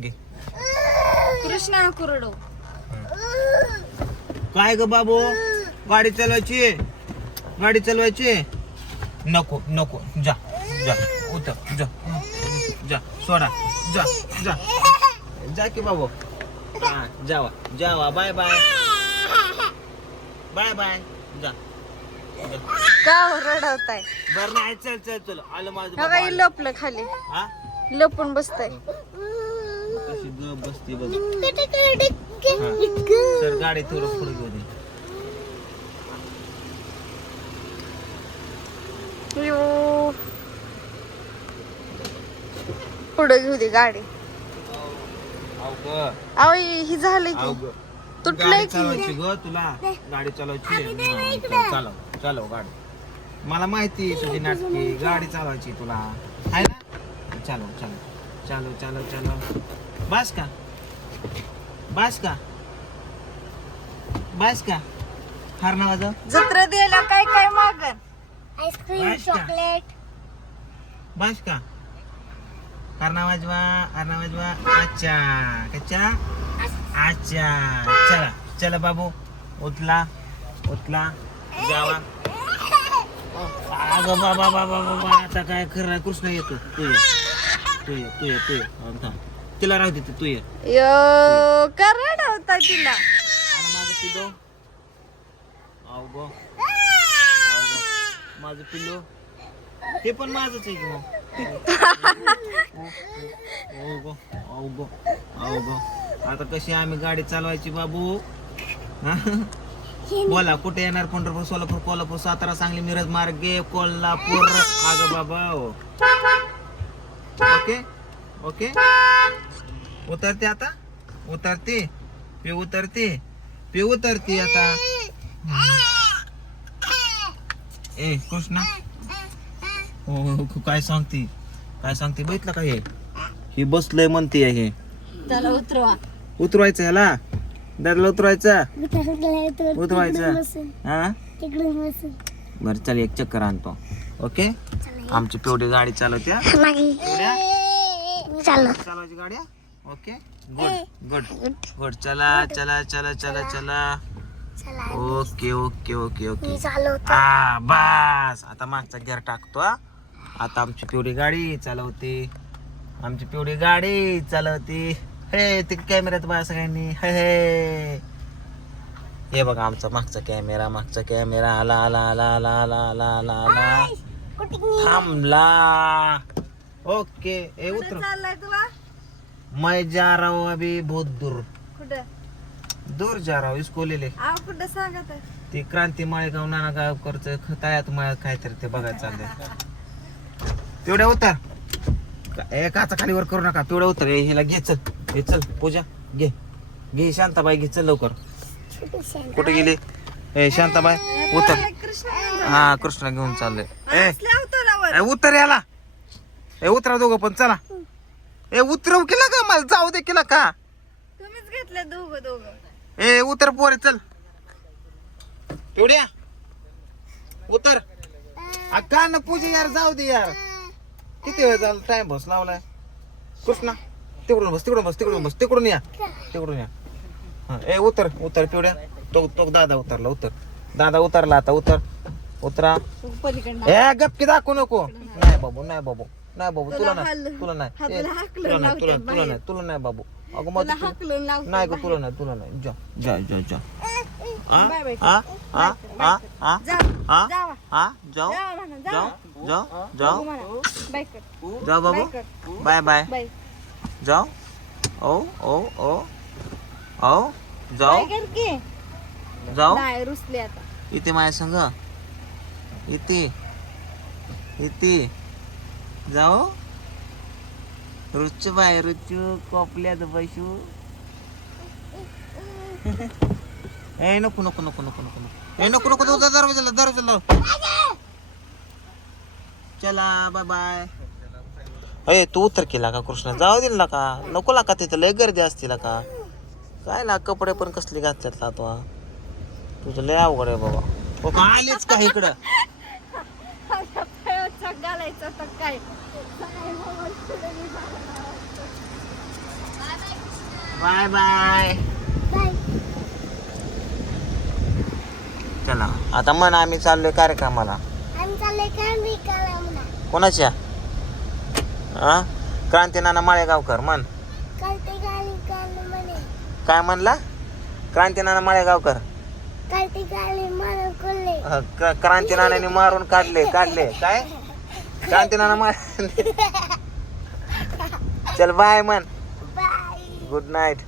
घे. कृष्णा कुरडो. काय ग बाबू? गाडी चालवायची? आहे? गाडी चालवायची? आहे? नको नको. जा जा. उतर जा. जा सोडा. जा जा. जा की बाबू. हा जावा जावा. Bye bye. Bye bye. जा. का रडवताय बरं नाही चल चल चल. आलं माझं हा बाबा. लपलं खाली. हा? लपून बसताय. कशी ग बसते बघ. हा. गाडी थोडं पुढे घेऊ दे. यो पुढे घेऊ दे गाडी. अवघ. अहो ही झाली की. अवघ. तुटलंय गाडी की. चालवायची ग तुला. गाडी चालवायची आहे. हा, चल, चालव चालव गाडी. मला माहिती आहे तुझी नाटकी. गाडी चालवायची तुला. आहे ना? चालव चालव चालव चालव चालव बस का बस का बस का हार नावाचं? जत्रा द्यायला काय काय मागन आईस्क्रीम बस का? चॉकलेट बस का वाजवा हरणा वाजवा अच्छा कच्चा? अच्छा चला चला बाबू. उतला उतला जावा. अगं बाबा बाबा बाबा आता काय खरं कृष्ण येतो तू ये तू ये तू ये तू ये. थांब. तिला राहू दे तू ये. यो का रडवताय तिला? आणि माझं पिलो अवगो अवगो माझं पिल्लो. हे पण माझंच आहे की मग? अवगो अवगो अवगो आता कशी आम्ही गाडी चालवायची बाबू? हा? बोला कुठे येणार पंढरपूर सोलापूर कोल्हापूर सातारा सांगली मिरज मार्गे कोल्हापूर? अगं बाबा हो. ओके? ओके? उतरते आता? उतरते? पे उतरते? पे उतरते आता? ए कृष्णा. हो हो, हो, काय सांगते? काय सांगते? बघितलं का हे? हे बसलंय म्हणते हे. त्याला उतरवा. उतरवायचं ह्याला दादाला उतरवायचं? उतरवायचं. हा? बरं चल एक चक्कर आणतो. ओके? आमची पिवडी गाडी चालवत्या चालवायची गाड्या ओके? Good good. गुड. चला चला चला चला चला. Okay okay okay okay. चालू हा बस. आता मागचा गेअर टाकतो हा. आता आमची पिवडी गाडी चालवते. आमची पिवडी गाडी चालवते. हे ते कॅमेऱ्यात बघा सगळ्यांनी. हे हे. हे बघा आमचा मागचा कॅमेरा मागचा कॅमेरा आला आला आला आला आला आला आला आला. थांबला. ओके. ए उतर. चाललाय तुला? मैं जा रहा हूँ अभी बहुत दूर. कुठं? दूर जा रहा हूँ इसको ले ले आव कुठं सांगत आहे? ते क्रांती माळेगाव नाना गावकरचं खतायात माळ काहीतरी ते बघायला चाललंय. पिवड्या उतर. ए काचा खाली वर करू नका. पिवड्या उतर. ए, ह्याला घे चल. हे चल पूजा. घे. घे शांताबाई घे चल लवकर. कुठे गेली? ए शांताबाई उतर. कृष्ण हा कृष्णा घेऊन चाललंय. ए असल्या उतरावर. ए, उतर याला. ए उतरा दोघं पण चला. ए उतरव केला का मला? जाऊ दे केला का तुम्हीच घेतले दोघं दोघं. ए उतर पोरे चल. पिवड्या उतर. आ, का न पूजा यार जाऊ दे यार. किती वेळ झाला टाइम बस लावलाय? कृष्णा तिकडून बस तिकडून बस तिकडून बस तिकडून या. तिकडून या. हा, ए उतर उतर पिवड्या. तो तो दादा उतरला उतर. दादा उतरला आता उतर. उतरा. पलीकडनं ए गपकी दाखवू नको. नाही बाबू नाही बाबू. नाही बाबू तुला नाही तुला नाही. ए, तुला नाही तुला तुला नाही तुला नाही बाबू. अगं मग तुला हाकलून लावतो नाही ग तुला नाही तुला नाही. जा जा जा जा. आ? Bye bye. आ? आ? आ? आ? जा आ? जावा आ? जाऊ जावा म्हणा जाऊ जावा जाऊ जाऊ म्हणा. बाय कर. जाऊ बाबू. बाय कर. Bye bye. बाय. जाऊ ओ ओ ओ ओ बाय जाऊ कर की. जाऊ नाही रुसले आता. इथे माझ्या संग. इथे. इथे. जाऊ रुच्चू बाय रुच्चू कोपल्यात बसू. ए नको नको नको नको नको नको. ए नको नको नको दरवाजाला दरवाजाला चला बाय बाय अरे तू उत्तर केला का कृष्ण. जाऊ दिला का नको ला का तिथं लय गर्दी असतील का काय ना कपडे पण कसले घातल्यात ना तुझं लय अवघड आहे बाबा. हो, आलेच का इकडं? घालायचं तर काय? Bye bye. चला आता मन आम्ही चाललोय कार्यक्रमाला. म्हणा कोणाच्या? हा क्रांती नाना माळेगावकर म्हणे. काय म्हणला? क्रांती नाना माळेगावकर. क्रांती नानाने मारून काढले काढले. काय? क्रांती नाना मार चल बाय मन बाय गुड नाईट